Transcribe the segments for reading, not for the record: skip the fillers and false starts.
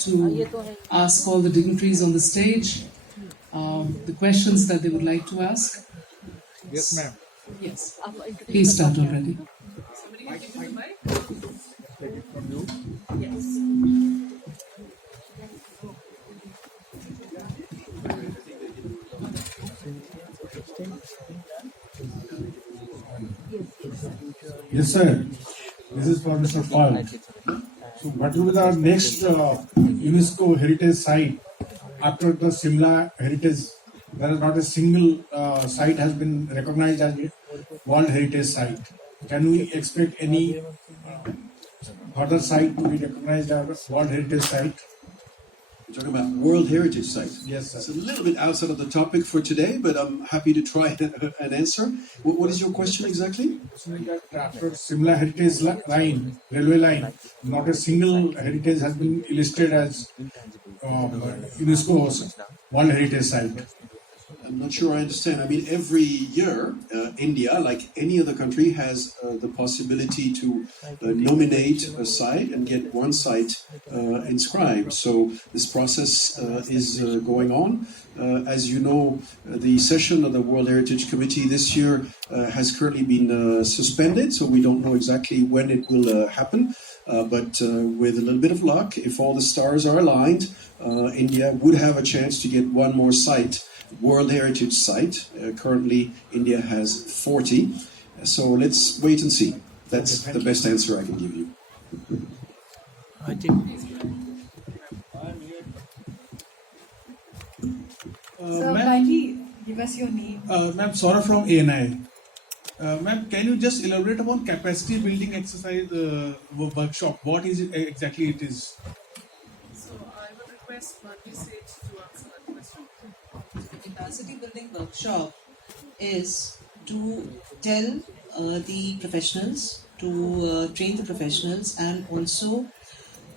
to ask all the dignitaries on the stage the questions that they would like to ask. Yes, ma'am. Yes. Please start already. Somebody can give you the mic? Take it from you. Yes, sir. This is for Mr. Pal. So, what will be the next UNESCO heritage site after the Simla heritage? There is not a single site has been recognized as a World Heritage Site. Can we expect any further site to be recognized as World Heritage Site? You're talking about World Heritage Site. Yes, sir. It's a little bit outside of the topic for today, but I'm happy to try and answer. What is your question exactly? After Simla heritage line, railway line, not a single heritage has been listed as UNESCO's World Heritage Site. I'm not sure I understand. I mean, every year, India, like any other country, has the possibility to nominate a site and get one site inscribed. So this process is going on. As you know, the session of the World Heritage Committee this year has currently been suspended, so we don't know exactly when it will happen. But with a little bit of luck, if all the stars are aligned, India would have a chance to get one more site, World Heritage Site. Currently, India has 40. So let's wait and see. That's the best answer I can give you. I think. So kindly give us your name. Ma'am, Saurabh from ANI. Ma'am, can you just elaborate upon capacity building exercise workshop? What is it exactly it is? So I would request Manvi Sage to answer that question. The capacity building workshop is to tell the professionals, to train the professionals and also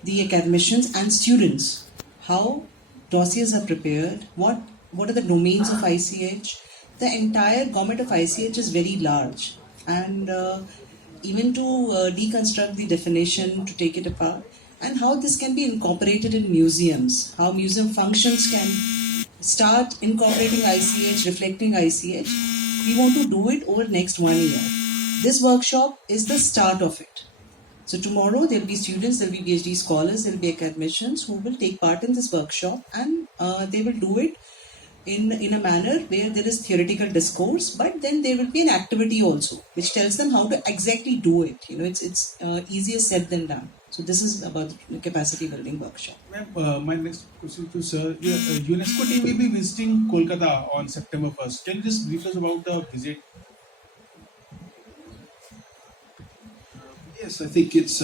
the academicians and students how dossiers are prepared, what are the domains of ICH. The entire government of ICH is very large, and even to deconstruct the definition, to take it apart, and how this can be incorporated in museums, how museum functions can start incorporating ICH, reflecting ICH. We want to do it over the next 1 year. This workshop is the start of it. So tomorrow there will be students, there will be PhD scholars, there will be academicians who will take part in this workshop, and they will do it in a manner where there is theoretical discourse, but then there will be an activity also which tells them how to exactly do it. You know, it's easier said than done. So this is about the capacity building workshop. Ma'am, my next question to sir. UNESCO team will be visiting Kolkata on September 1st. Can you just brief us about the visit? Yes, I think it's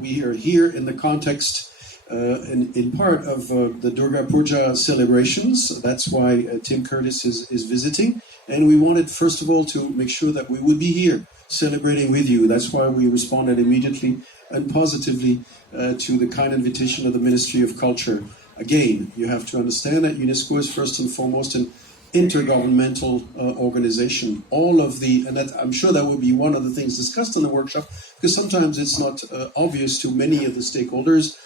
we are here in the context in part of the Durga Puja celebrations. That's why Tim Curtis is visiting. And we wanted, first of all, to make sure that we would be here celebrating with you. That's why we responded immediately and positively to the kind invitation of the Ministry of Culture. Again, you have to understand that UNESCO is first and foremost an intergovernmental organization. All of the, and that, I'm sure that will be one of the things discussed in the workshop, because sometimes it's not obvious to many of the stakeholders.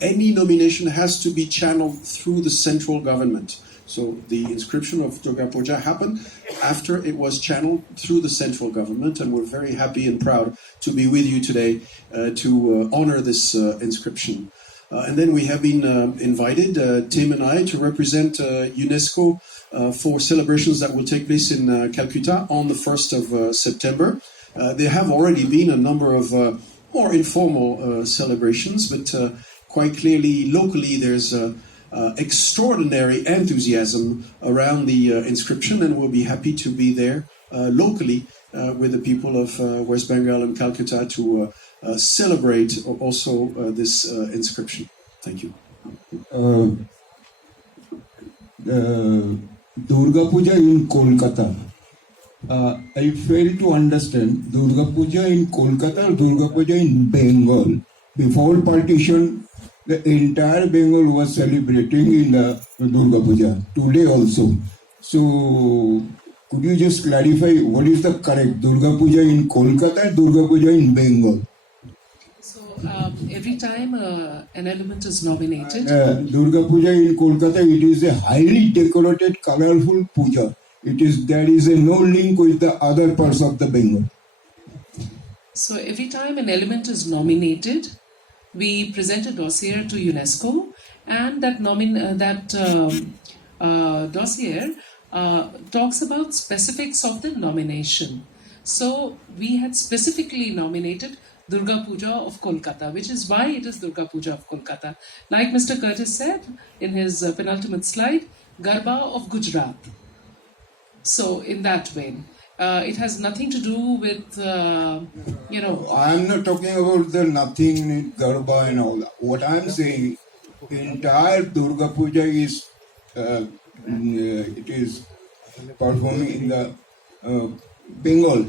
Any nomination has to be channeled through the central government. So the inscription of Durga Puja happened after it was channeled through the central government, and we're very happy and proud to be with you today to honor this inscription. And then we have been invited, Tim and I, to represent UNESCO for celebrations that will take place in Calcutta on the 1st of September. There have already been a number of more informal celebrations, but quite clearly, locally, there's extraordinary enthusiasm around the inscription, and we'll be happy to be there locally with the people of West Bengal and Calcutta to celebrate also this inscription. Thank you. Durga Puja in Kolkata. I fail to understand Durga Puja in Kolkata or Durga Puja in Bengal. Before partition, the entire Bengal was celebrating in the Durga Puja. Today also. So, could you just clarify what is the correct Durga Puja in Kolkata, Durga Puja in Bengal? So every time an element is nominated, Durga Puja in Kolkata, it is a highly decorated, colorful puja. There is no link with the other parts of the Bengal. so every time an element is nominated, we present a dossier to UNESCO, and that dossier talks about specifics of the nomination. So we had specifically nominated Durga Puja of Kolkata, which is why it is Durga Puja of Kolkata. Like Mr. Curtis said in his penultimate slide, Garba of Gujarat. So in that vein, it has nothing to do with, I am not talking about the nothing in Garba and all that. What I am saying, the entire Durga Puja is it is performing in the Bengal,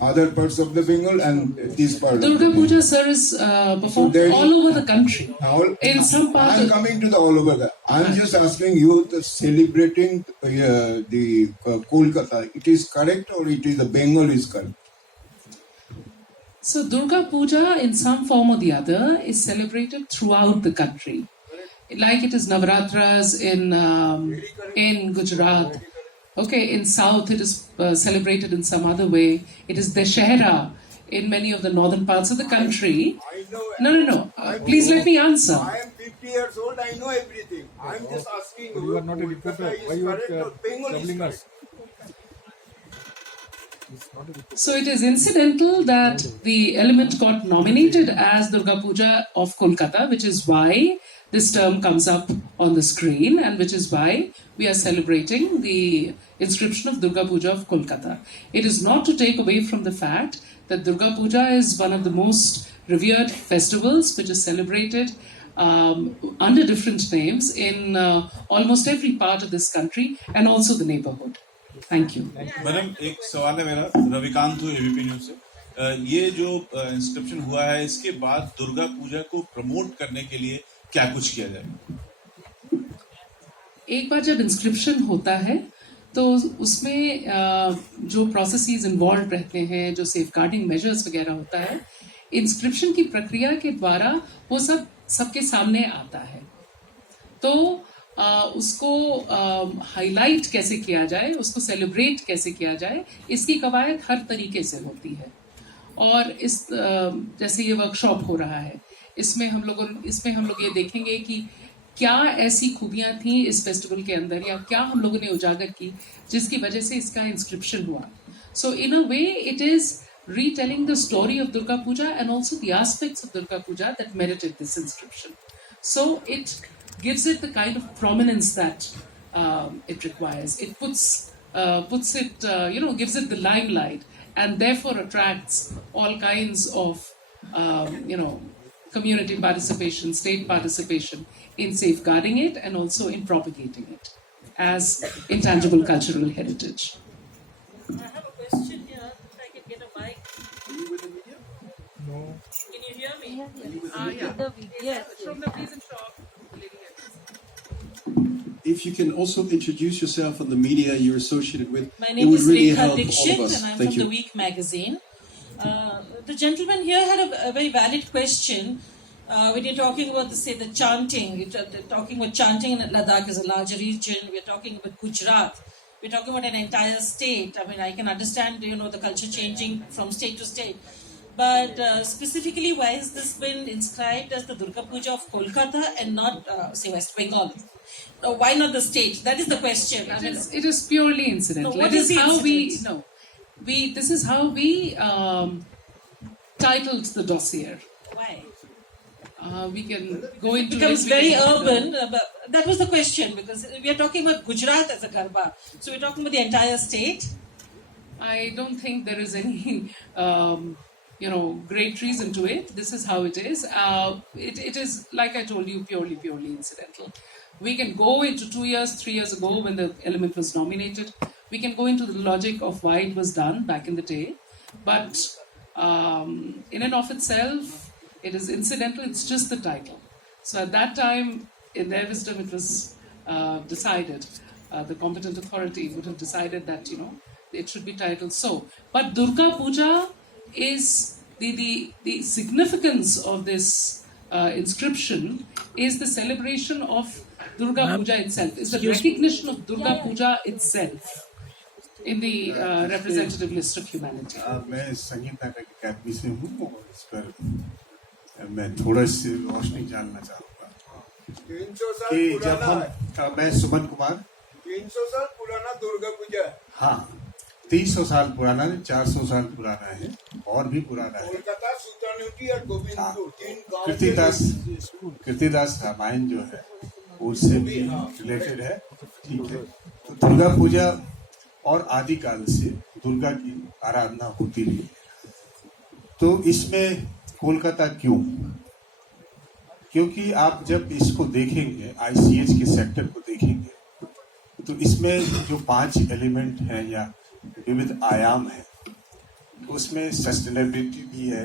other parts of the Bengal and this part. Durga Puja, sir, is performed all over the country. In some part, I am coming to the all over that. I am just asking you, the celebrating the Kolkata. It is correct or it is the Bengal is correct? So Durga Puja, in some form or the other, is celebrated throughout the country. Like it is Navaratras in Gujarat. Okay, in South it is celebrated in some other way. It is Dashera in many of the northern parts of the country. No. Please let me answer. I am 50 years old. I know everything. I am just asking You are not a reporter. Why you are troubling us? So it is incidental that the element got nominated as Durga Puja of Kolkata, which is why this term comes up on the screen, and which is why we are celebrating the inscription of Durga Puja of Kolkata. It is not to take away from the fact that Durga Puja is one of the most revered festivals which is celebrated under different names in almost every part of this country and also the neighborhood. Thank you. Madam एक सवाल है मेरा रविकांत हूँ ABP news से ये जो inscription हुआ है इसके बाद दुर्गा पूजा को प्रमोट करने के लिए क्या कुछ किया जाए? एक बार जब इंस्क्रिप्शन होता है तो उसमें जो प्रोसेसेस इन्वॉल्व रहते हैं, जो सेफगार्डिंग मेजर्स वगैरह होता है, इंस्क्रिप्शन की प्रक्रिया के द्वारा वो सबके सामने आता है. तो उसको हाईलाइट कैसे किया जाए, उसको सेलिब्रेट कैसे किया जाए, इसकी कवायद हर तरीके से होती है. और इस जैसे ये वर्कशॉप हो रहा है, इसमें हम लोग ये देखेंगे कि क्या ऐसी खूबियां थी इस फेस्टिवल के अंदर, या क्या हम लोगों ने उजागर की जिसकी वजह से इसका इंस्क्रिप्शन हुआ. So in a way it is retelling the story of Durga Puja and also the aspects of Durga Puja that merited this inscription. So it gives it the kind of prominence that it requires. It puts it, gives it the limelight, and therefore attracts all kinds of, community participation, state participation in safeguarding it and also in propagating it as intangible cultural heritage. I have a question here. If I can get a mic. No. Can you hear me? Yeah. From the pleasant shop. Lady here. If you can also introduce yourself and the media you're associated with, My it name would is really Rekha help Dixit all of us. and I'm Thank from you. The Week magazine. The gentleman here had a very valid question. When you're talking about the chanting, you're talking about chanting in Ladakh is a larger region. We're talking about Gujarat. We're talking about an entire state. I mean, I can understand, the culture changing from state to state. But specifically, why has this been inscribed as the Durga Puja of Kolkata and not, say, West Bengal? Why not the state? That is the question. It is purely incidental. No, what is the incident? This is how we titled the dossier. Why? We can go into It becomes it. very urban. But that was the question, because we are talking about Gujarat as a Garba. So we're talking about the entire state. I don't think there is any, great reason to it. This is how it is. It is, like I told you, purely incidental. We can go into 2 years, 3 years ago when the element was nominated. We can go into the logic of why it was done back in the day. But in and of itself, it is incidental. It's just the title. So at that time, in their wisdom, it was decided. The competent authority would have decided that, it should be titled so. But Durga Puja is the significance of this inscription is the celebration of Durga Puja itself, is the recognition of Durga Puja itself in the representative list of humanity. मैं संगीत नाटक अकादमी से हूँ और इस पर मैं थोड़ा सी रोशनी डालना चाहूँगा 300 साल कि जब पुराना हम मैं सुमन कुमार 300 साल पुराना दुर्गा पूजा है। हाँ 300 साल पुराना है 400 साल पुराना है और भी पुराना है कोलकाता सुल्तानुटी और गोविंदपुर तीन गांव से कीर्तिदास रामायण जो है उससे भी रिलेटेड है। ठीक है, तो दुर्गा पूजा और आदिकाल से दुर्गा की आराधना होती रही है। तो इसमें कोलकाता क्यों? क्योंकि आप जब इसको देखेंगे ICH के सेक्टर को देखेंगे तो इसमें जो 5 एलिमेंट हैं या विविध आयाम हैं, उसमें सस्टेनेबिलिटी भी है,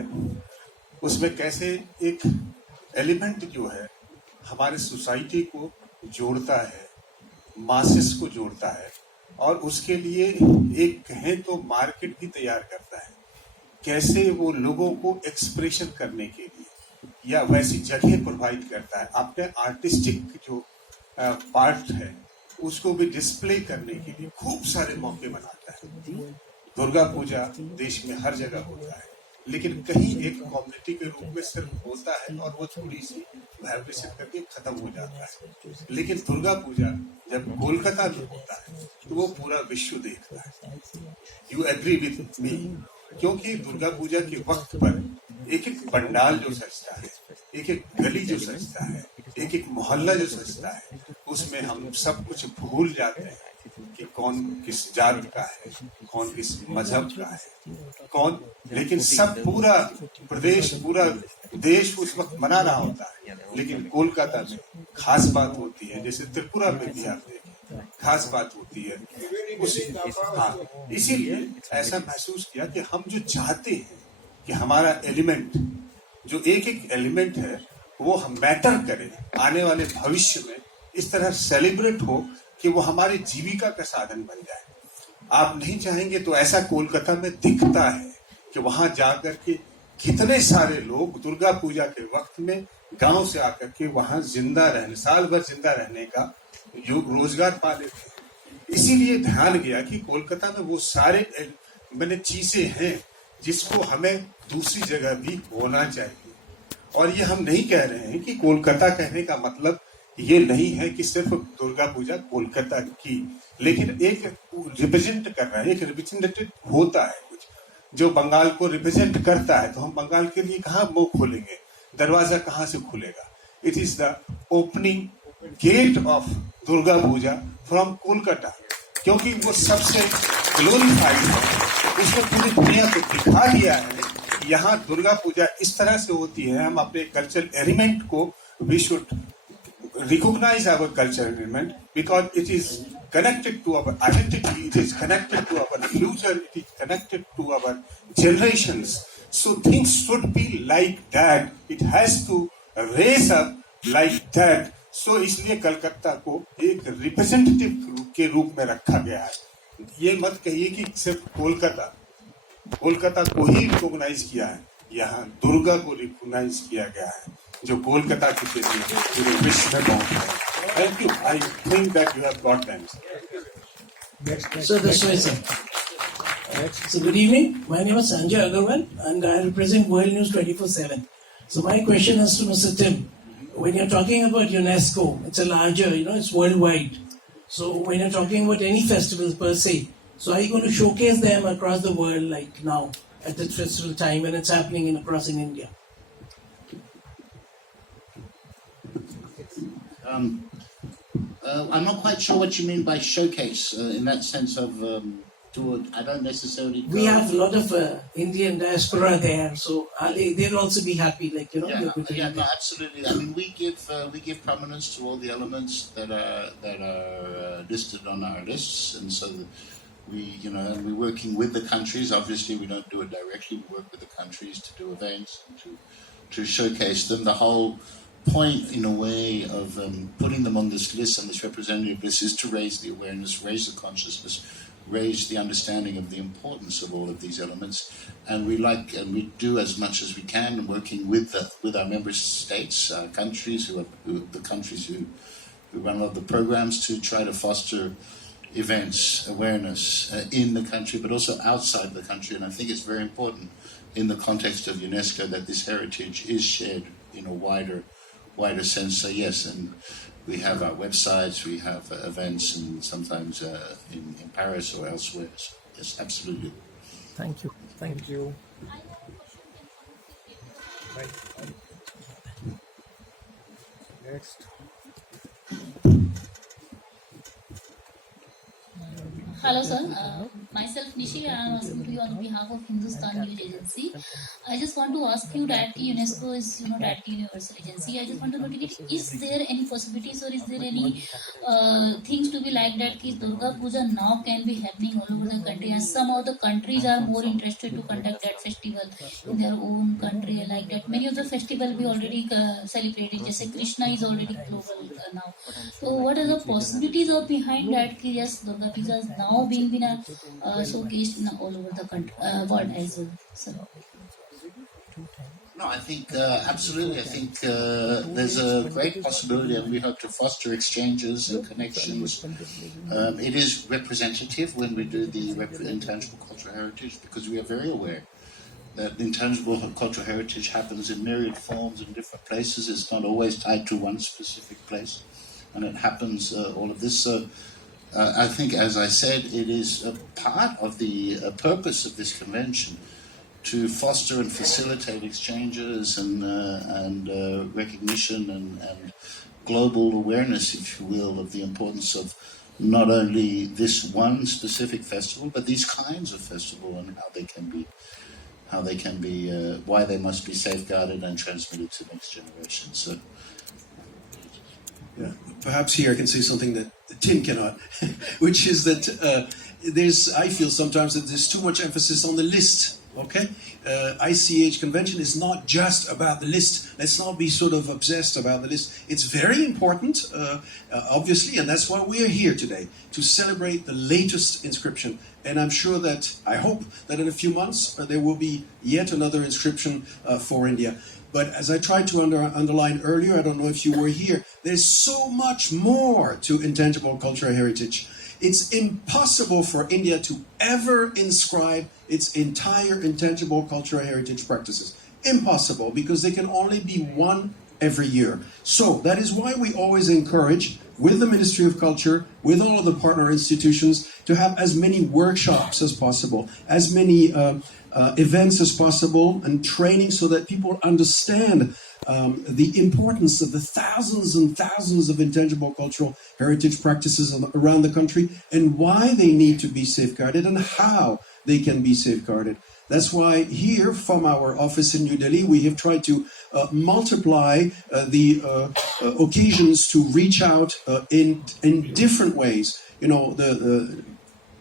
उसमें कैसे एक एलिमेंट जो है हमारे सोसाइटी को जोड़ता है, मासेस को जोड़ता है और उसके लिए एक कहें तो मार्केट भी तैयार करता है। कैसे वो लोगों को एक्सप्रेशन करने के लिए या वैसी जगह प्रोवाइड करता है, अपने आर्टिस्टिक जो पार्ट है उसको भी डिस्प्ले करने के लिए खूब सारे मौके बनाता है। दुर्गा पूजा देश में हर जगह होता है, लेकिन कहीं एक कम्युनिटी के रूप में सिर्फ होता है और वो थोड़ी सी वाइब्रेशन करके खत्म हो जाता है। लेकिन दुर्गा पूजा जब कोलकाता में होता है तो वो पूरा विश्व देखता है। You agree with me? क्योंकि दुर्गा पूजा के वक्त पर एक एक पंडाल जो सजता है, एक एक गली जो सजता है, एक एक मोहल्ला जो सजता है, उसमें हम सब कुछ भूल जाते हैं कि कौन किस जात का है, कौन किस मजहब का है, कौन, लेकिन सब पूरा प्रदेश पूरा देश उस वक्त मना रहा होता है। लेकिन कोलकाता में खास बात होती है, जैसे त्रिपुरा में भी आप देखें खास बात होती है। हाँ, इसीलिए ऐसा महसूस किया कि हम जो चाहते हैं कि हमारा एलिमेंट जो एक एक एलिमेंट है वो हम मैटर करे, आने वाले भविष्य में इस तरह सेलिब्रेट हो कि वो हमारी जीविका का साधन बन जाए। आप नहीं चाहेंगे तो ऐसा कोलकाता में दिखता है कि वहां जाकर के कितने सारे लोग दुर्गा पूजा के वक्त में गांव से आकर के वहां जिंदा रहने, साल भर जिंदा रहने का जो रोजगार पा लेते हैं। इसीलिए ध्यान गया कि कोलकाता में वो सारे मैंने चीजें हैं जिसको हमें दूसरी जगह भी होना चाहिए। और ये हम नहीं कह रहे हैं कि कोलकाता कहने का मतलब ये नहीं है कि सिर्फ दुर्गा पूजा कोलकाता की, लेकिन एक रिप्रेजेंट कर रहा है, एक रिप्रेजेंटेटिव होता है कुछ जो बंगाल को रिप्रेजेंट करता है। तो हम बंगाल के लिए कहाँ मुंह खोलेंगे, दरवाजा कहाँ से खुलेगा? It is the opening gate of Durga Puja from Kolkata, क्योंकि वो सबसे ग्लोरीफाइड है। उसने पूरी दुनिया को दिखा दिया है कि यहाँ दुर्गा पूजा इस तरह से होती है। हम अपने कल्चरल एलिमेंट को we should recognize our cultural element because it is connected to our identity, it is connected to our future, it is connected to our generations. So things should be like that. It has to raise up like that. So इसलिए कलकत्ता को एक representative के रूप में रखा गया है। ये मत कहिए कि सिर्फ कोलकाता को ही रिकॉग्नाइज किया है, यहाँ दुर्गा को रिकॉग्नाइज किया गया है जो कोलकाता की पूरे विश्व में पहुंच है। Thank you. I think that you have got them. So this way, sir. So good evening. My name is Sanjay Agarwal and I represent World News 24/7. So my question is to Mr. Tim. When you're talking about UNESCO, it's a larger, it's worldwide. So when you're talking about any festivals per se, so are you going to showcase them across the world like now at the festival time when it's happening across in India? I'm not quite sure what you mean by showcase in that sense of I don't necessarily go. We have a lot of Indian diaspora there, so they'll also be happy, Yeah, no, absolutely. I mean, we give prominence to all the elements that are listed on our lists, and so and we're working with the countries. Obviously, we don't do it directly. We work with the countries to do events and to showcase them. The whole point, in a way, of putting them on this list and this representative list is to raise the awareness, raise the consciousness raise the understanding of the importance of all of these elements. And we do as much as we can, working with our member states, countries who run all the programs to try to foster events, awareness in the country, but also outside the country. And I think it's very important in the context of UNESCO that this heritage is shared in a wider sense. So yes, and we have our websites, we have events, and sometimes in Paris or elsewhere. So yes, absolutely. Thank you. Thank you. Next. Hello, sir. Myself Nishi, I am asking to you on behalf of Hindustan News Agency. I just want to ask you that UNESCO is, that universal agency. I just want to know, is there any possibilities or is there any things to be like that? Ki Durga Puja now can be happening all over the country, and some of the countries are more interested to conduct that festival in their own country, like that. Many of the festivals we already celebrated. Just Krishna is already global now. So, what are the possibilities of behind that? Ki yes, Durga Puja is now being showcased all over the country, world as well. So. No, I think absolutely. I think there's a great possibility, and we hope to foster exchanges and connections. It is representative when we do the intangible cultural heritage, because we are very aware that intangible cultural heritage happens in myriad forms in different places. It's not always tied to one specific place, and it happens all of this. So I think, as I said, it is a part of the purpose of this convention to foster and facilitate exchanges and recognition and global awareness, if you will, of the importance of not only this one specific festival, but these kinds of festival and why they must be safeguarded and transmitted to the next generation. So. Yeah, perhaps here I can say something that Tim cannot, which is that I feel sometimes that there's too much emphasis on the list. Okay, ICH convention is not just about the list. Let's not be sort of obsessed about the list. It's very important, obviously, and that's why we are here today, to celebrate the latest inscription. And I hope that in a few months there will be yet another inscription for India. But as I tried to underline earlier, I don't know if you were here, there's so much more to intangible cultural heritage. It's impossible for India to ever inscribe its entire intangible cultural heritage practices. Impossible, because there can only be one every year. So that is why we always encourage, with the Ministry of Culture, with all of the partner institutions, to have as many workshops as possible, as many events as possible, and training so that people understand the importance of the thousands and thousands of intangible cultural heritage practices around the country, and why they need to be safeguarded and how they can be safeguarded. That's why here from our office in New Delhi, we have tried to multiply the occasions to reach out in different ways.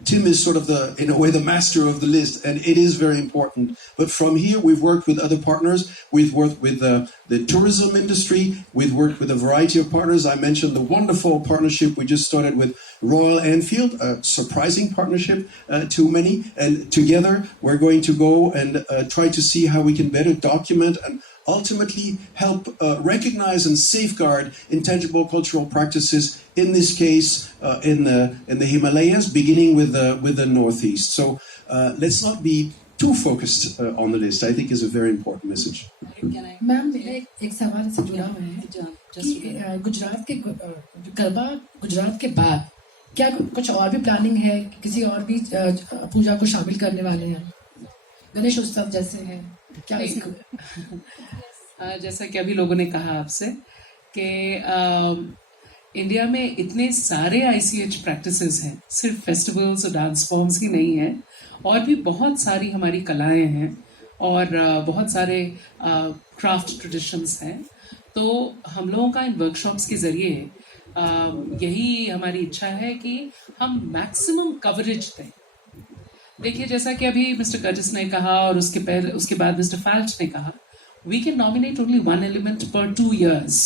Tim is sort of in a way, the master of the list, and it is very important. But from here, we've worked with other partners. We've worked with the tourism industry. We've worked with a variety of partners. I mentioned the wonderful partnership we just started with Royal Enfield, a surprising partnership to many. And together, we're going to go and try to see how we can better document and ultimately help recognize and safeguard intangible cultural practices, in this case in the Himalayas, beginning with the Northeast. So let's not be too focused on the list, I think is a very important message. Ma'am मेरा एक सवाल से जुड़ा हुआ है कि गुजरात के बाद क्या कुछ और भी प्लानिंग है, किसी और भी पूजा को शामिल करने वाले हैं, गणेश उत्सव जैसे हैं क्या? जैसा कि अभी लोगों ने कहा आपसे कि इंडिया में इतने सारे ICH प्रैक्टिसेस हैं, सिर्फ फेस्टिवल्स और डांस फॉर्म्स ही नहीं हैं, और भी बहुत सारी हमारी कलाएं हैं और बहुत सारे क्राफ्ट ट्रेडिशंस हैं. तो हम लोगों का इन वर्कशॉप्स के ज़रिए यही हमारी इच्छा है कि हम मैक्सिमम कवरेज दें. देखिए, जैसा कि अभी मिस्टर कर्टिस ने कहा और उसके बाद मिस्टर फाल्च ने कहा, we can nominate only one element per 2 years,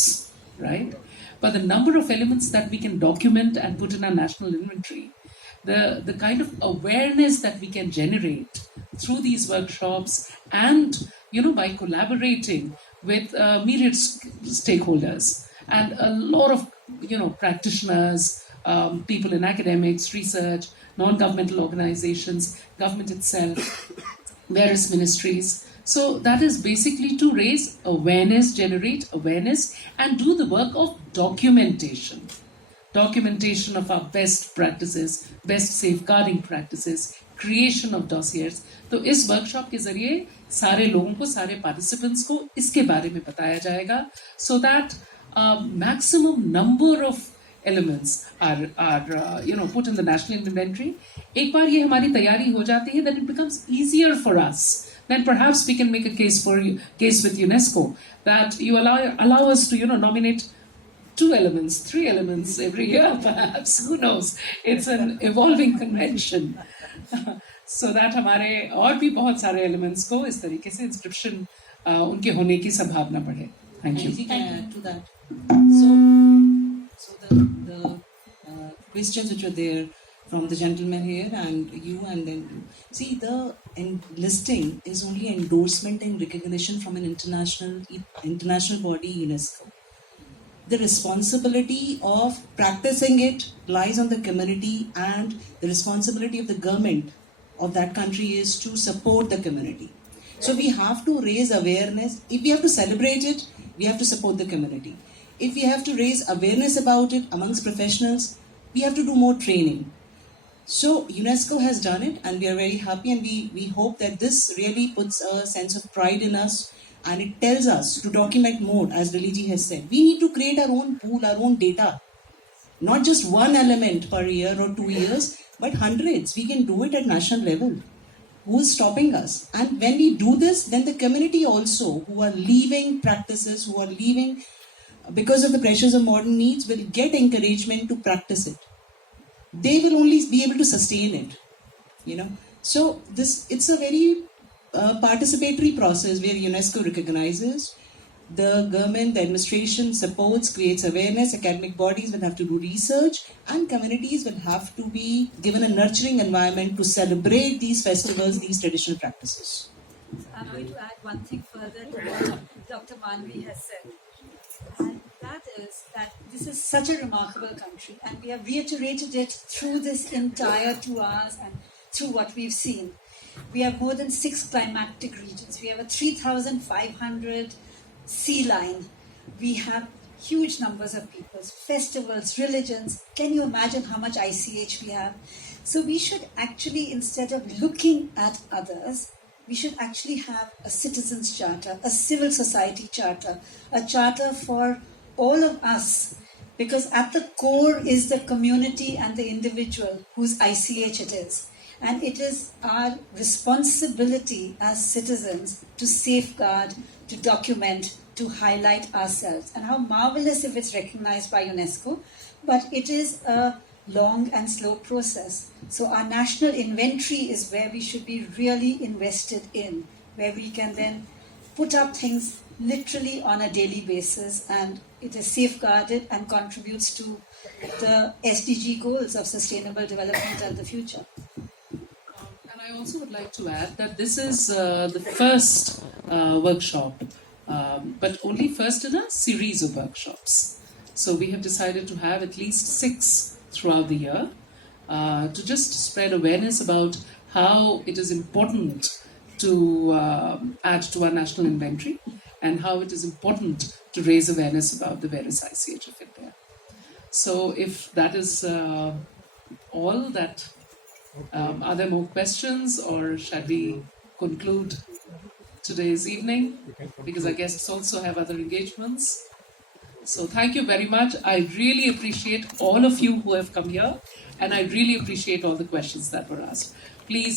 right? But the number of elements that we can document and put in our national inventory the kind of awareness that we can generate through these workshops, and by collaborating with myriad stakeholders and a lot of practitioners, people in academics, research, non-governmental organizations, government itself, various ministries. So that is basically to raise awareness, generate awareness, and do the work of documentation. Documentation of our best practices, best safeguarding practices, creation of dossiers. तो इस workshop के जरिए सारे लोगों को, सारे participants को इसके बारे में बताया जाएगा, so that maximum number of elements are put in the national inventory. एक बार ये हमारी तैयारी हो जाती है, then it becomes easier for us. Then perhaps we can make a case with UNESCO that you allow us to nominate 2 elements, 3 elements every year, perhaps. Who knows? It's an evolving convention. So that हमारे और भी बहुत सारे elements को इस तरीके से inscription उनके होने की संभावना बढ़े. Thank you. Can I add to that? So the questions which were there from the gentleman here and you, and then see, the listing is only endorsement and recognition from an international body, UNESCO. The responsibility of practicing it lies on the community, and the responsibility of the government of that country is to support the community. So we have to raise awareness. If we have to celebrate it, we have to support the community. If we have to raise awareness about it amongst professionals, we have to do more training. So UNESCO has done it, and we are very happy, and we hope that this really puts a sense of pride in us, and it tells us to document more, as Lily has said. We need to create our own pool, our own data. Not just one element per year or 2 years, but hundreds. We can do it at national level. Who is stopping us? And when we do this, then the community also, who are leaving practices, who are leaving because of the pressures of modern needs, will get encouragement to practice it. They will only be able to sustain it. So it's a very participatory process where UNESCO recognizes, the government, the administration supports, creates awareness, academic bodies will have to do research, and communities will have to be given a nurturing environment to celebrate these festivals, these traditional practices. I'm going to add one thing further to what Dr. Manvi has said. And that is that this is such a remarkable country, and we have reiterated it through this entire 2 hours and through what we've seen. We have more than 6 climatic regions. We have a 3,500 sea line. We have huge numbers of people, festivals, religions. Can you imagine how much ICH we have? So we should actually, instead of looking at others, we should actually have a citizens' charter, a civil society charter, a charter for all of us, because at the core is the community and the individual whose ICH it is. And it is our responsibility as citizens to safeguard, to document, to highlight ourselves. And how marvelous if it's recognized by UNESCO, but it is a long and slow process. So our national inventory is where we should be really invested in, where we can then put up things literally on a daily basis, and it is safeguarded and contributes to the SDG goals of sustainable development and the future. I also would like to add that this is the first workshop, but only first in a series of workshops. So we have decided to have at least 6 throughout the year to just spread awareness about how it is important to add to our national inventory, and how it is important to raise awareness about the various ICH of India. So if that is all that... are there more questions, or shall we conclude today's evening? Because our guests also have other engagements. So thank you very much. I really appreciate all of you who have come here, and I really appreciate all the questions that were asked. Please